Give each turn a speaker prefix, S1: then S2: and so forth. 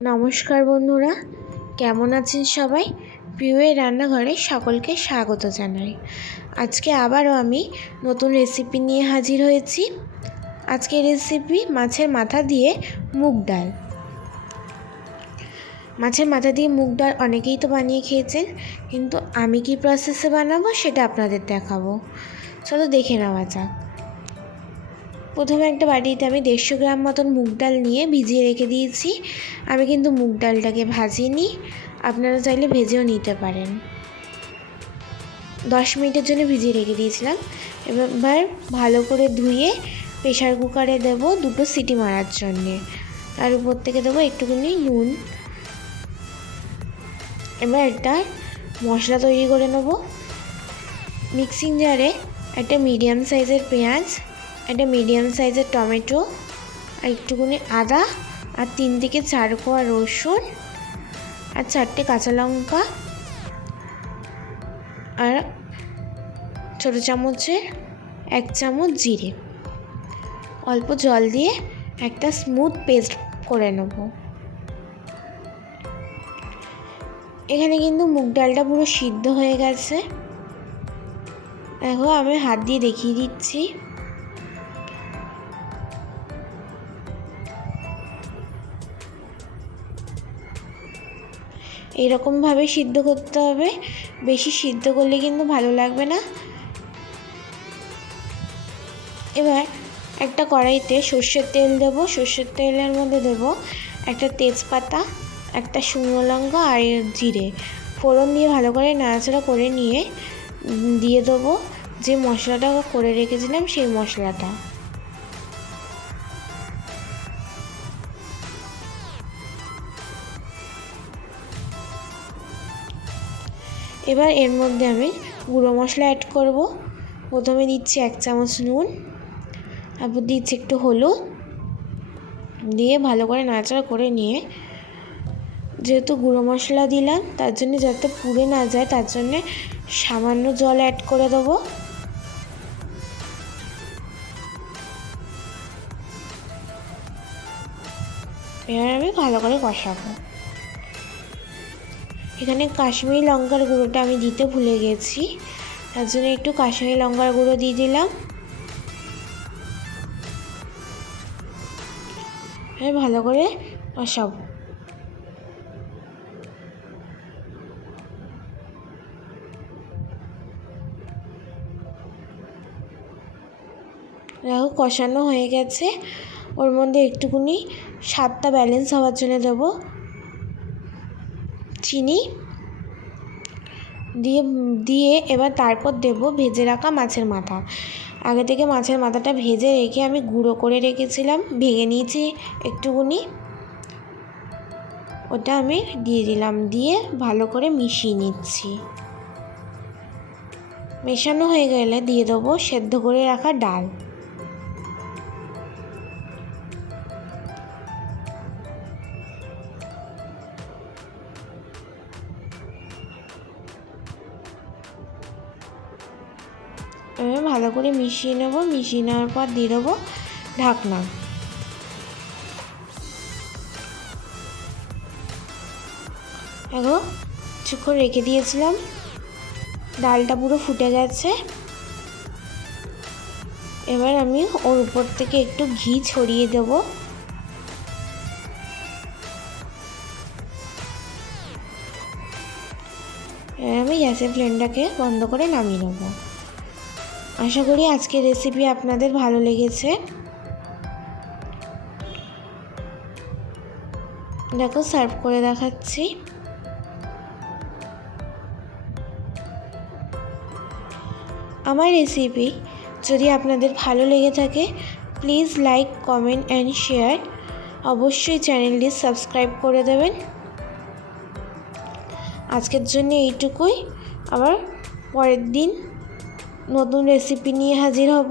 S1: নমস্কার বন্ধুরা, কেমন আছেন সবাই? প্রিয়ের রান্নাঘরে সকলকে স্বাগত জানাই। আজকে আবারও আমি নতুন রেসিপি নিয়ে হাজির হয়েছি। আজকের রেসিপি মাছের মাথা দিয়ে মুগ ডাল। মাছের মাথা দিয়ে মুগ ডাল অনেকেই তো বানিয়ে খেয়েছেন, কিন্তু আমি কি প্রসেসে বানাবো সেটা আপনাদের দেখাবো। চলো দেখে নেওয়া যাক। প্রথমে একটা বাটিতে আমি দেড়শো গ্রাম মতন মুগ ডাল নিয়ে ভিজিয়ে রেখে দিয়েছি। আমি কিন্তু মুগ ডালটাকে ভাজিনি। আপনারা চাইলে ভেজেও নিতে পারেন। দশ মিনিটের জন্য ভিজিয়ে রেখে দিয়েছিলাম। এবার ভালো করে ধুয়ে প্রেশার কুকারে দেব দুটো সিটি মারার জন্যে। তার উপর থেকে দেবো একটুখানি নুন। এবার একটা মশলা তৈরি করে নেব। মিক্সিং জারে একটা মিডিয়াম সাইজের পেঁয়াজ একটা মিডিয়াম সাইজের টমেটো, আর একটুখানি আদা, আর তিন থেকে চার কোয়া রসুন, আর চারটে কাঁচা লঙ্কা, আর ছোটো চামচের এক চামচ জিরে। অল্প জল দিয়ে একটা স্মুথ পেস্ট করে নেব। এখানে কিন্তু মুগ ডালটা পুরো সিদ্ধ হয়ে গেছে। দেখো আমি হাত দিয়ে দেখিয়ে দিচ্ছি। এরকমভাবে সিদ্ধ করতে হবে। বেশি সিদ্ধ করলে কিন্তু ভালো লাগবে না। এবার একটা কড়াইতে সর্ষের তেল দেবো। সর্ষের তেলের মধ্যে দেব একটা তেজপাতা, একটা শুকনো লঙ্কা আর জিরে। ফোড়ন দিয়ে ভালো করে নাড়াচাড়া করে নিয়ে দিয়ে দেবো। যে মশলাটা করে রেখেছিলাম সেই মশলাটা। এবার এর মধ্যে আমি গুঁড়ো মশলা অ্যাড করব। প্রথমে দিচ্ছি এক চামচ নুন, তারপর দিচ্ছি একটু হলুদ। দিয়ে ভালো করে নাড়াচাড়া করে নিয়ে, যেহেতু গুঁড়ো মশলা দিলাম, তার জন্য যাতে পুড়ে না যায়, তার জন্যে সামান্য জল অ্যাড করে দেবো। এবার আমি ভালো করে কষাবো। এখানে কাশ্মীরি লঙ্কার গুঁড়োটা আমি দিতে ভুলে গেছি। তার জন্য একটু কাশ্মীরি লঙ্কার গুঁড়ো দিয়ে দিলাম। হ্যাঁ ভালো করে কষাব। দেখো কষানো হয়ে গেছে। ওর মধ্যে একটুকুনি স্বাদটা ব্যালেন্স হওয়ার জন্য দেবো। চিনি দিয়ে দিয়ে এবার তারপর দেব ভেজে রাখা মাছের মাথা। আগে থেকে মাছের মাথাটা ভেজে রেখে আমি গুঁড়ো করে রেখেছিলাম, ভেঙে নিয়েছি একটুকুনি ওটা আমি দিয়ে দিলাম, দিয়ে ভালো করে মিশিয়ে নিচ্ছি। মেশানো হয়ে গেলে দিয়ে দেবো সেদ্ধ করে রাখা ডাল। এবার ভালো করে মিশিয়ে নেব, মিশিয়ে নেওয়ার পর দিয়ে দেবো ঢাকনা। এখন কিছুক্ষণ রেখে দিয়েছিলাম, ডালটা পুরো ফুটে গেছে। এবার আমি ওর উপর থেকে একটু ঘি ছড়িয়ে দেব। আমি গ্যাসের ফ্লেমটাকে বন্ধ করে নামিয়ে নেব। আশা করি আজকের রেসিপি আপনাদের ভালো লেগেছে। দেখো সার্ভ করে দেখাচ্ছি। আমার রেসিপি যদি আপনাদের ভালো লেগে থাকে please like comment and share অবশ্যই চ্যানেলটি সাবস্ক্রাইব করে দেবেন। আজকের জন্য এইটুকুই। আবার পরের দিন নতুন রেসিপি নিয়ে হাজির হব।